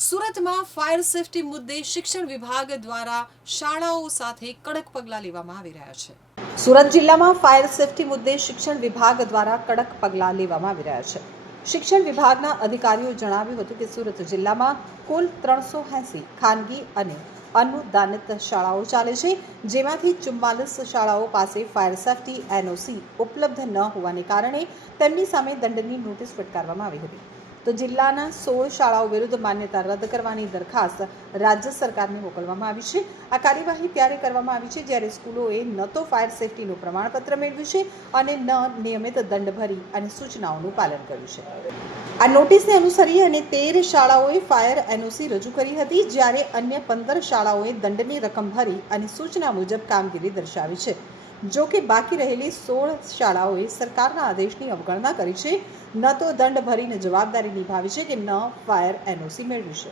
સુરતમાં fire safety મુદ્દે શિક્ષણ વિભાગ દ્વારા શાળાઓ સાથે કડક પગલાં લેવામાં આવી રહ્યા છે. સુરત જિલ્લામાં ફાયર સેફટી મુદ્દે શિક્ષણ વિભાગ દ્વારા કડક પગલાં લેવામાં આવી રહ્યા છે. શિક્ષણ વિભાગના અધિકારીઓ જણાવ્યું હતું કે સુરત જિલ્લામાં કુલ ત્રણસો એંસી ખાનગી અને અનુદાનિત શાળાઓ ચાલે છે, જેમાંથી ચુમ્માલીસ શાળાઓ પાસે ફાયર સેફટી એનઓસી ઉપલબ્ધ ન હોવાને કારણે તેમની સામે દંડની નોટિસ ફટકારવામાં આવી હતી. તો જિલ્લાના સોળ શાળાઓ વિરુદ્ધ માન્યતા રદ કરવાની દરખાસ્ત રાજ્ય સરકારને મોકલવામાં આવી છે. આ કાર્યવાહી ત્યારે કરવામાં આવી છે જ્યારે સ્કૂલોએ ન તો ફાયર સેફટીનું પ્રમાણપત્ર મેળવ્યું છે અને ન નિયમિત દંડ ભરી અને સૂચનાઓનું પાલન કર્યું છે. આ નોટિસને અનુસરી અને તેર શાળાઓએ ફાયર એનઓસી રજૂ કરી હતી, જ્યારે અન્ય પંદર શાળાઓએ દંડની રકમ ભરી અને સૂચના મુજબ કામગીરી દર્શાવી છે. જો કે બાકી રહેલી સોળ શાળાઓએ સરકારના આદેશની અવગણના કરી છે. ન તો દંડ ભરીને જવાબદારી નિભાવી છે કે ન ફાયર એનઓસી મેળવી છે.